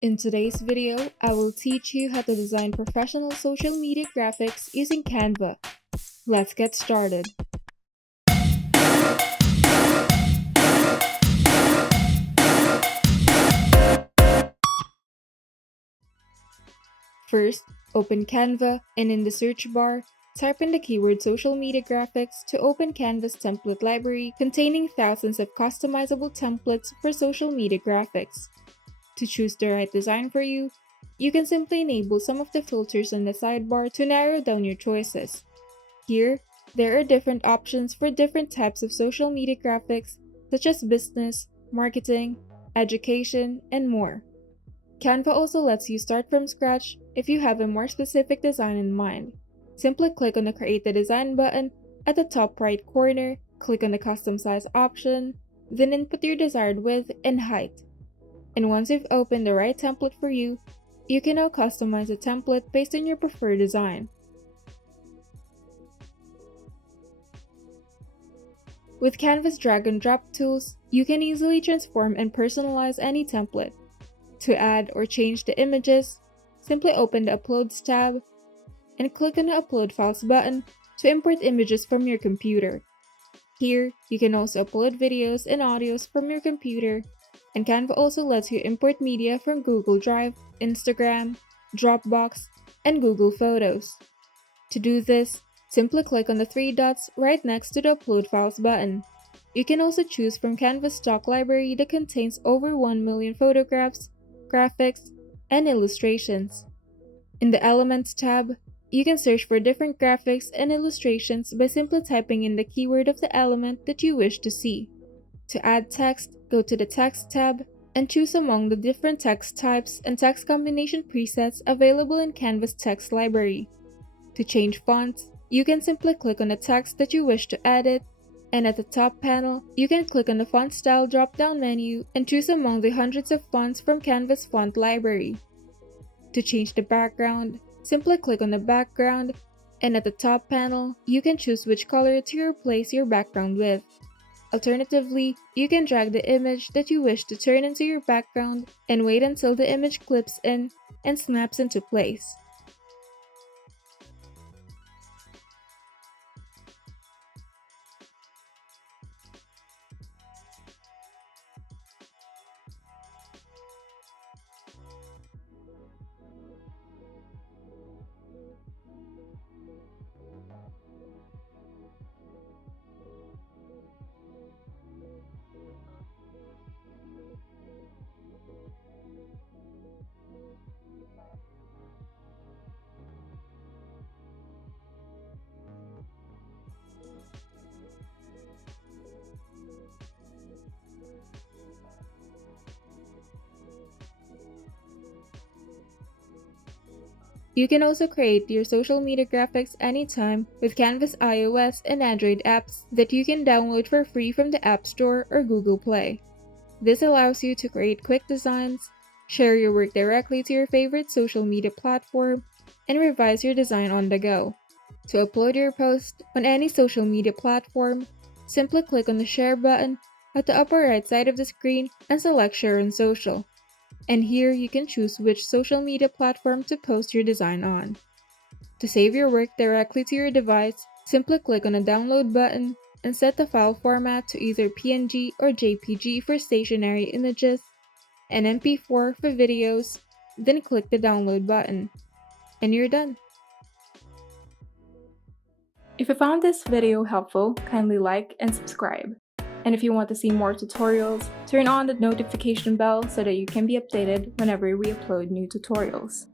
In today's video, I will teach you how to design professional social media graphics using Canva. Let's get started. First, open Canva and in the search bar, type in the keyword social media graphics to open Canva's template library containing thousands of customizable templates for social media graphics. To choose the right design for you, you can simply enable some of the filters on the sidebar to narrow down your choices. Here, there are different options for different types of social media graphics, such as business, marketing, education, and more. Canva also lets you start from scratch if you have a more specific design in mind. Simply click on the Create a Design button at the top right corner, click on the Custom Size option, then input your desired width and height. And once you've opened the right template for you, you can now customize the template based on your preferred design. With Canva's drag and drop tools, you can easily transform and personalize any template. To add or change the images, simply open the Uploads tab and click on the Upload Files button to import images from your computer. Here, you can also upload videos and audios from your computer, and Canva also lets you import media from Google Drive, Instagram, Dropbox, and Google Photos. To do this, simply click on the three dots right next to the Upload Files button. You can also choose from Canva's stock library that contains over 1 million photographs, graphics, and illustrations. In the Elements tab, you can search for different graphics and illustrations by simply typing in the keyword of the element that you wish to see. To add text, go to the Text tab and choose among the different text types and text combination presets available in Canva's text library. To change fonts, you can simply click on the text that you wish to edit, and at the top panel, you can click on the Font Style drop-down menu and choose among the hundreds of fonts from Canva's font library. To change the background, simply click on the background, and at the top panel, you can choose which color to replace your background with. Alternatively, you can drag the image that you wish to turn into your background and wait until the image clips in and snaps into place. You can also create your social media graphics anytime with Canva's iOS and Android apps that you can download for free from the App Store or Google Play. This allows you to create quick designs, share your work directly to your favorite social media platform, and revise your design on the go. To upload your post on any social media platform, simply click on the Share button at the upper right side of the screen and select Share on Social. And here you can choose which social media platform to post your design on. To save your work directly to your device, simply click on the Download button and set the file format to either PNG or JPG for stationary images, and MP4 for videos, then click the Download button. And you're done. If you found this video helpful, kindly like and subscribe. And if you want to see more tutorials, turn on the notification bell so that you can be updated whenever we upload new tutorials.